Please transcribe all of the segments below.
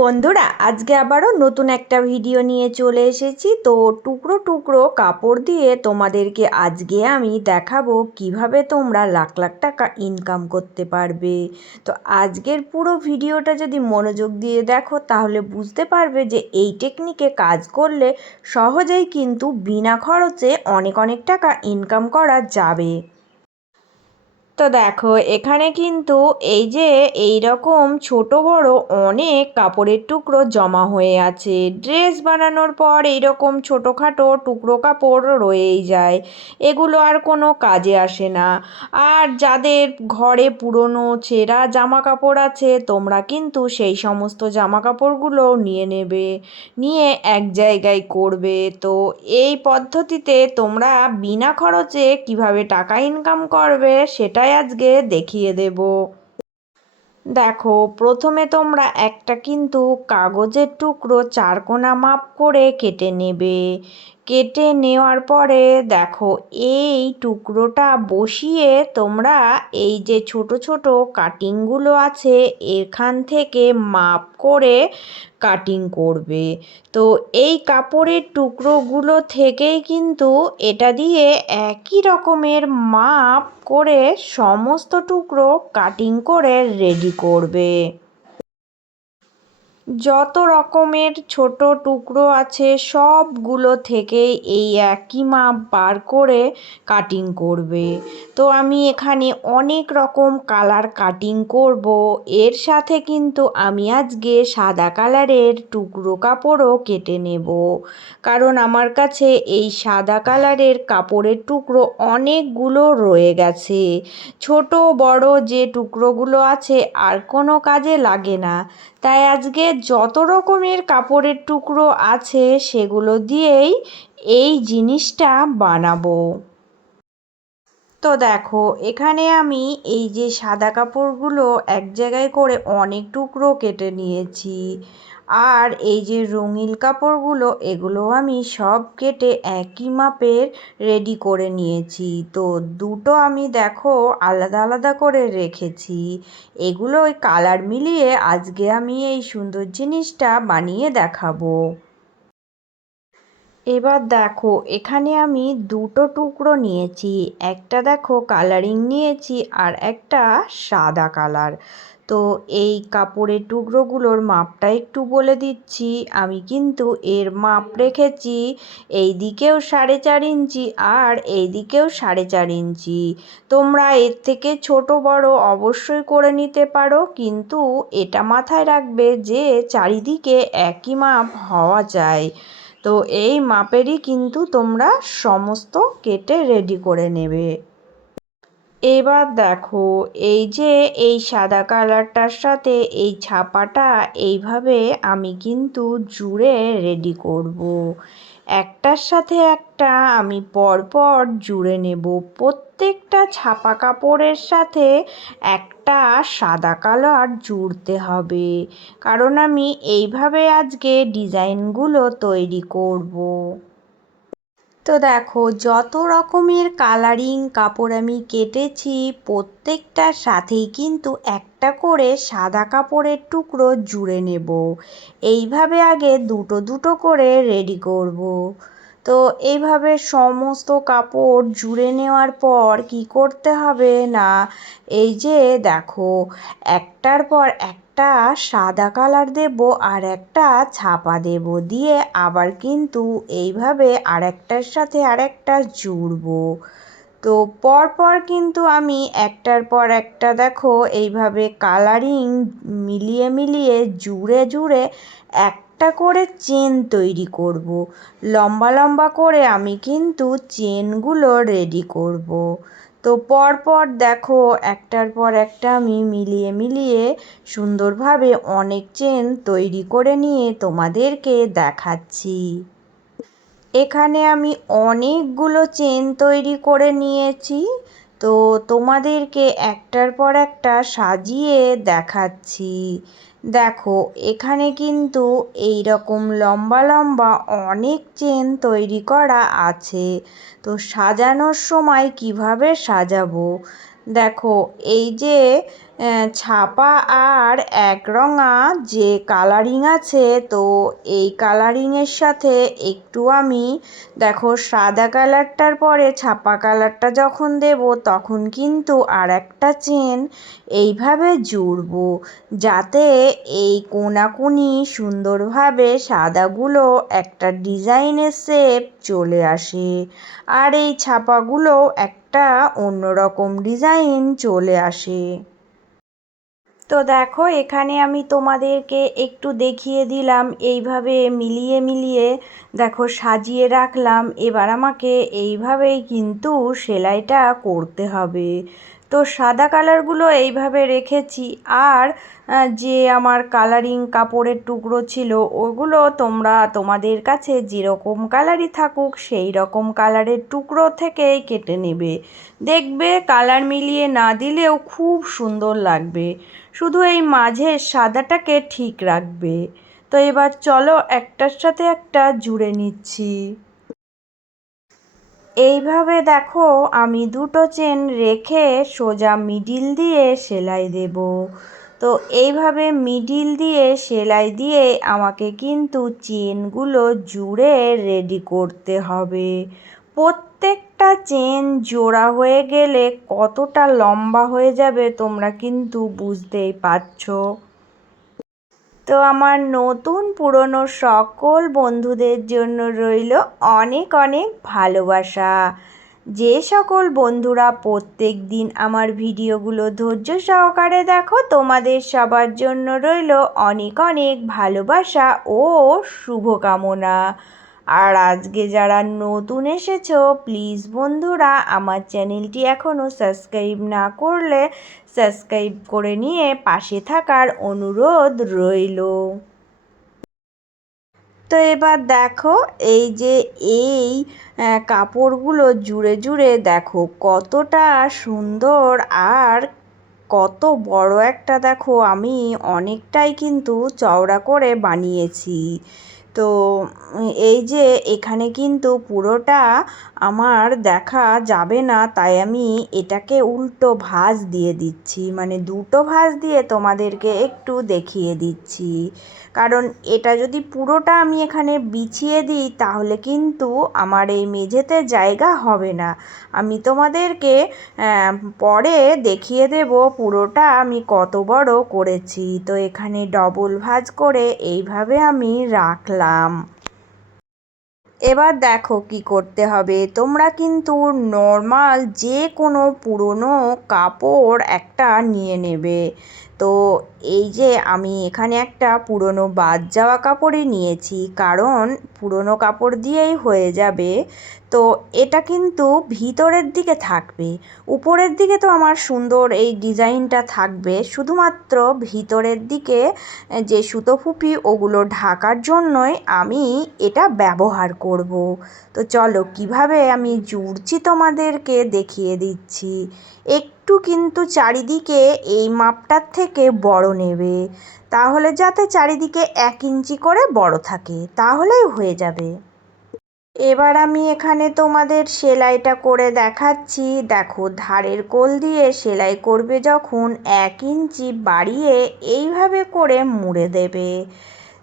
বন্ধুরা, আজকে আবারও নতুন একটা ভিডিও নিয়ে চলে এসেছি। তো টুকরো টুকরো কাপড় দিয়ে তোমাদেরকে আজকে আমি দেখাবো কিভাবে তোমরা লাখ লাখ টাকা ইনকাম করতে পারবে। তো আজকের পুরো ভিডিওটা যদি মনোযোগ দিয়ে দেখো তাহলে বুঝতে পারবে যে এই টেকনিকে কাজ করলে সহজেই কিন্তু বিনা খরচে অনেক অনেক টাকা ইনকাম করা যাবে। তো দেখো, এখানে কিন্তু এই যে এই রকম ছোট বড় অনেক কাপড়ের টুকরো জমা হয়ে আছে। ড্রেস বানানোর পর এইরকম ছোটোখাটো টুকরো কাপড় রয়েই যায়, এগুলো আর কোনো কাজে আসে না। আর যাদের ঘরে পুরনো ছেঁড়া জামা কাপড় আছে, তোমরা কিন্তু সেই সমস্ত জামা কাপড়গুলো নিয়ে নেবে, নিয়ে এক জায়গায় করবে। তো এই পদ্ধতিতে তোমরা বিনা খরচে কিভাবে টাকা ইনকাম করবে সেটাই আজকে দেখিয়ে দেব। দেখো, প্রথমে তোমরা একটা কিন্তু কাগজের টুকরো চারকোনা মাপ করে কেটে নেবে। কেটে নেওয়ার পরে দেখো, এই টুকরোটা বসিয়ে তোমরা এই যে ছোট ছোট কাটিংগুলো আছে এখান থেকে মাপ করে কাটিং করবে। তো এই কাপড়ের টুকরোগুলো থেকেই কিন্তু এটা দিয়ে একই রকমের মাপ করে সমস্ত টুকরো কাটিং করে রেডি করবে। যত রকমের ছোট টুকরো আছে সবগুলো থেকেই এই একই মাপ বার করে কাটিং করবে। তো আমি এখানে অনেক রকম কালার কাটিং করব। এর সাথে কিন্তু আমি আজকে সাদা কালারের টুকরো কাপড়ও কেটে নেব, কারণ আমার কাছে এই সাদা কালারের কাপড়ের টুকরো অনেকগুলো রয়ে গেছে। ছোট বড় যে টুকরোগুলো আছে আর কোনো কাজে লাগে না, তাই আজকে যত রকমের কাপড়ের টুকরো আছে সেগুলো দিয়েই এই জিনিসটা বানাবো। তো দেখো, এখানে আমি এই যে সাদা কাপড়গুলো এক জায়গায় করে অনেক টুকরো কেটে নিয়েছি। আর এই যে রঙিন কাপড়গুলো, এগুলো আমি সব কেটে একই মাপের রেডি করে নিয়েছি। তো দুটো আমি দেখো আলাদা আলাদা করে রেখেছি। এগুলো ওই কালার মিলিয়ে আজকে আমি এই সুন্দর জিনিসটা বানিয়ে দেখাবো। এবার দেখো, এখানে আমি দুটো টুকরো নিয়েছি, একটা দেখো কালারিং নিয়েছি আর একটা সাদা কালার। তো এই কাপড়ের টুকরোগুলোর মাপটা একটু বলে দিচ্ছি। আমি কিন্তু এর মাপ রেখেছি এই দিকেও 4.5 ইঞ্চি আর এই দিকেও 4.5 ইঞ্চি। তোমরা এর থেকে ছোট বড় অবশ্যই করে নিতে পারো, কিন্তু এটা মাথায় রাখবে যে চারিদিকে একই মাপ হওয়া চাই। তো এই মাপেরই কিন্তু তোমরা সমস্ত কেটে রেডি করে নেবে। এবার দেখো, এই যে এই সাদা কালারটার সাথে এই ছাপাটা এইভাবে আমি কিন্তু জুড়ে রেডি করব। একটার সাথে একটা আমি পরপর জুড়ে নেব। প্রত্যেকটা ছাপা কাপড়ের সাথে একটা সাদা কালার জুড়তে হবে, কারণ আমি এইভাবে আজকে ডিজাইনগুলো তৈরি করব। তো দেখো, যত রকমের কালারিং কাপড় আমি কেটেছি প্রত্যেকটার সাথেই কিন্তু একটা করে সাদা কাপড়ের টুকরো জুড়ে নেব। এইভাবে আগে দুটো দুটো করে রেডি করব। তো এইভাবে সমস্ত কাপড় জুড়ে নেওয়ার পর কি করতে হবে না, এই যে দেখো, একটার পর একটা সাদা কালার দেব আর একটা ছাপা দেব, দিয়ে আবার কিন্তু এইভাবে আরেকটার সাথে আরেকটা জুড়বো। তো পরপর কিন্তু আমি একটার পর একটা দেখো এইভাবে কালারিং মিলিয়ে মিলিয়ে জুড়ে জুড়ে একটা করে চেন তৈরি করব। লম্বা লম্বা করে আমি কিন্তু চেনগুলো রেডি করব। তো পরপর দেখো একটার পর একটা আমি মিলিয়ে মিলিয়ে সুন্দরভাবে অনেক চেন তৈরি করে নিয়ে তোমাদেরকে দেখাচ্ছি। এখানে আমি অনেকগুলো চেন তৈরি করে নিয়েছি। তো তোমাদেরকে একটার পর একটা সাজিয়ে দেখাচ্ছি। দেখো, এখানে কিন্তু এই রকম লম্বা লম্বা অনেক চেন তৈরি করা আছে। তো সাজানোর সময় কিভাবে সাজাবো, দেখো এই যে ছাপা আর একরঙা যে কালারিং আছে, তো এই কালারিংয়ের সাথে একটু আমি দেখো সাদা কালারটার পরে ছাপা কালারটা যখন দেব তখন কিন্তু আর একটা চেন এইভাবে জুড়বো, যাতে এই কোনাকুনি সুন্দরভাবে সাদাগুলো একটা ডিজাইনের শেপ চলে আসে, আর এই ছাপাগুলো একটা অন্যরকম ডিজাইন চলে আসে। তো দেখো এখানে আমি তোমাদেরকে একটু দেখিয়ে দিলাম, এইভাবে মিলিয়ে মিলিয়ে দেখো সাজিয়ে রাখলাম। এবার আমাকে এইভাবেই কিন্তু সেলাইটা করতে হবে। তো সাদা কালারগুলো এইভাবে রেখেছি, আর যে আমার কালারিং কাপড়ের টুকরো ছিল ওগুলো তোমরা তোমাদের কাছে যেরকম কালারই থাকুক সেই রকম কালারের টুকরো থেকেই কেটে নেবে। দেখবে কালার মিলিয়ে না দিলেও খুব সুন্দর লাগবে, শুধু এই মাঝের সাদাটাকে ঠিক রাখবে। তো এবার চলো একটার সাথে একটা জুড়ে নিচ্ছি। এইভাবে দেখো আমি দুটো চেন রেখে সোজা মিডিল দিয়ে সেলাই দেব। তো এইভাবে মিডিল দিয়ে সেলাই দিয়ে আমাকে কিন্তু চেনগুলো জুড়ে রেডি করতে হবে। প্রত্যেকটা চেন জোড়া হয়ে গেলে কতটা লম্বা হয়ে যাবে তোমরা কিন্তু বুঝতেই পারছো। তো আমার নতুন পুরনো সকল বন্ধুদের জন্য রইল অনেক অনেক ভালোবাসা। যে সকল বন্ধুরা প্রত্যেক দিন আমার ভিডিওগুলো ধৈর্য সহকারে দেখো, তোমাদের সবার জন্য রইল অনেক অনেক ভালোবাসা ও শুভকামনা। আর আজকে যারা নতুন এসেছো প্লিজ বন্ধুরা আমার চ্যানেলটি এখনও সাবস্ক্রাইব না করলে সাবস্ক্রাইব করে নিয়ে পাশে থাকার অনুরোধ রইল। তো এবার দেখো এই যে এই কাপড়গুলো জুড়ে জুড়ে দেখো কতটা সুন্দর, আর কত বড় একটা দেখো আমি অনেকটাই কিন্তু চওড়া করে বানিয়েছি। তো এই যে এখানে কিন্তু পুরোটা আমার দেখা যাবে না, তাই আমি এটাকে উল্টো ভাঁজ দিয়ে দিচ্ছি, মানে দুটো ভাঁজ দিয়ে তোমাদেরকে একটু দেখিয়ে দিচ্ছি। কারণ এটা যদি পুরোটা আমি এখানে বিছিয়ে দিই তাহলে কিন্তু আমার এই মেঝেতে জায়গা হবে না। আমি তোমাদেরকে পরে দেখিয়ে দেব পুরোটা আমি কত বড় করেছি। তো এখানে ডবল ভাঁজ করে এইভাবে আমি রাখলাম। এবার দেখো কি করতে হবে, তোমরা কিন্তু নর্মাল যে কোনো পুরনো কাপড় একটা নিয়ে নেবে। তো এই যে আমি এখানে একটা পুরনো বাদ যাওয়া কাপড়ই নিয়েছি, কারণ পুরনো কাপড় দিয়েই হয়ে যাবে। তো এটা কিন্তু ভিতরের দিকে থাকবে, উপরের দিকে তো আমার সুন্দর এই ডিজাইনটা থাকবে, শুধুমাত্র ভিতরের দিকে যে সুতো ফুপি ওগুলো ঢাকার জন্যই আমি এটা ব্যবহার করব। তো চলো কিভাবে আমি জুড়ছি তোমাদেরকে দেখিয়ে দিচ্ছি। একটু কিন্তু চারিদিকে এই মাপটার থেকে বড় নেবে, তাহলে যাতে চারিদিকে 1 ইঞ্চি করে বড় থাকে, তাহলেই হয়ে যাবে। এবার আমি এখানে তোমাদের সেলাইটা করে দেখাচ্ছি। দেখো ধারের কোল দিয়ে সেলাই করবে যখন 1 ইঞ্চি বাড়িয়ে এইভাবে করে মুড়ে দেবে।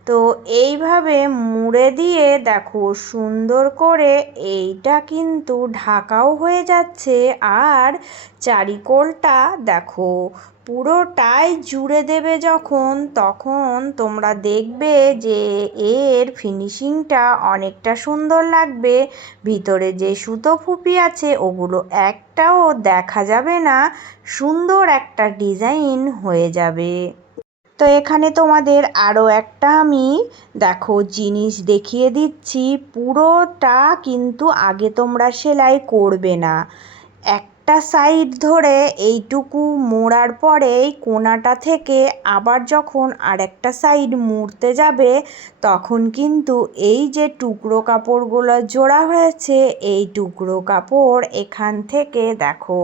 তো এইভাবে মুড়ে দিয়ে দেখো সুন্দর করে এইটা কিন্তু ঢাকাও হয়ে যাচ্ছে, আর চারিকোলটা দেখো পুরোটাই জুড়ে দেবে যখন, তখন তোমরা দেখবে যে এর ফিনিশিংটা অনেকটা সুন্দর লাগবে। ভিতরে যে সুতো ফুপি আছে ওগুলো একটাও দেখা যাবে না, সুন্দর একটা ডিজাইন হয়ে যাবে। তো এখানে তোমাদের আরও একটা আমি দেখো জিনিস দেখিয়ে দিচ্ছি। পুরোটা কিন্তু আগে তোমরা সেলাই করবে না, একটা সাইড ধরে এইটুকু মোড়ার পরেই কোণাটা থেকে আবার যখন আরেকটা সাইড মুড়তে যাবে তখন কিন্তু এই যে টুকরো কাপড়গুলো জোড়া হয়েছে এই টুকরো কাপড় এখান থেকে দেখো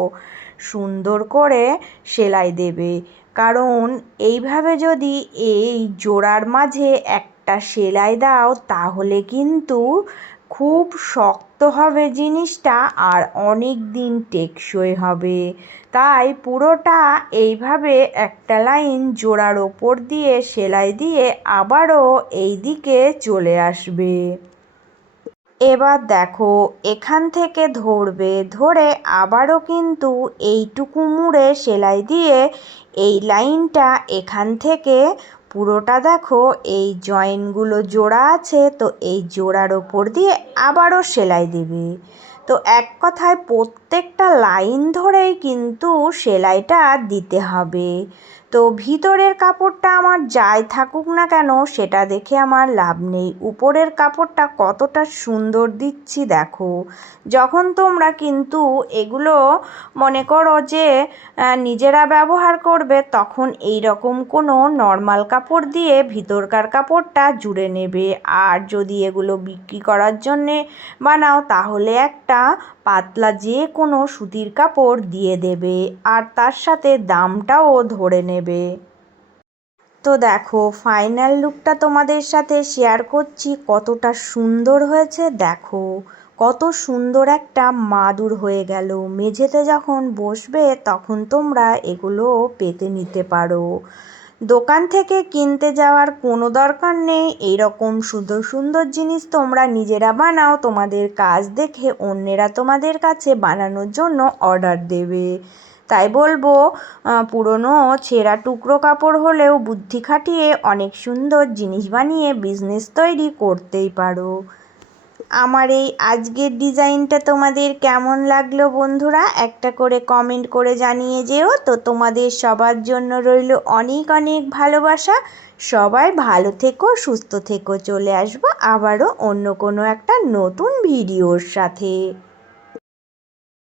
সুন্দর করে সেলাই দেবে। কারণ এইভাবে যদি এই জোড়ার মাঝে একটা সেলাই দাও তাহলে কিন্তু খুব শক্ত হবে জিনিসটা আর অনেক দিন টেকসই হবে। তাই পুরোটা এইভাবে একটা লাইন জোড়ার ওপর দিয়ে সেলাই দিয়ে আবারও এই দিকে চলে আসবে। এবার দেখো এখান থেকে ধরবে, ধরে আবারও কিন্তু এইটুকু মুড়ে সেলাই দিয়ে এই লাইনটা এখান থেকে পুরোটা দেখো এই জয়েন্টগুলো জোড়া আছে, তো এই জোড়ার ওপর দিয়ে আবারও সেলাই দেবে। তো এক কথায় প্রত্যেকটা লাইন ধরেই কিন্তু সেলাইটা দিতে হবে। তো ভিতরের কাপড়টা আমার যাই থাকুক না কেন সেটা দেখে আমার লাভ নেই, উপরের কাপড়টা কতটা সুন্দর দিচ্ছি দেখো। যখন তোমরা কিন্তু এগুলো মনে করো যে নিজেরা ব্যবহার করবে, তখন এই রকম কোনো নর্মাল কাপড় দিয়ে ভিতরকার কাপড়টা জুড়ে নেবে। আর যদি এগুলো বিক্রি করার জন্যে বানাও তাহলে একটা পাতলা যে কোনো সুতির কাপড় দিয়ে দেবে, আর তার সাথে দামটাও ধরে নেবে। তো দেখো ফাইনাল লুকটা তোমাদের সাথে শেয়ার করছি, কতটা সুন্দর হয়েছে দেখো। কত সুন্দর একটা মাদুর হয়ে গেল। মেঝেতে যখন বসবে তখন তোমরা এগুলো পেতে নিতে পারো। দোকান থেকে কিনতে যাওয়ার কোনো দরকার নেই। এইরকম সুন্দর সুন্দর জিনিস তোমরা নিজেরা বানাও, তোমাদের কাজ দেখে অন্যেরা তোমাদের কাছে বানানোর জন্য অর্ডার দেবে। তাই বলবো পুরনো ছেঁড়া টুকরো কাপড় হলেও বুদ্ধি খাটিয়ে অনেক সুন্দর জিনিস বানিয়ে বিজনেস তৈরি করতেই পারো। আমার এই আজকের ডিজাইনটা তোমাদের কেমন লাগলো বন্ধুরা, একটা করে কমেন্ট করে জানিয়ে যেও। তো তোমাদের সবার জন্য রইল অনেক অনেক ভালোবাসা। সবাই ভালো থেকো, সুস্থ থেকো। চলে আসবো আবারও অন্য কোনো একটা নতুন ভিডিওর সাথে।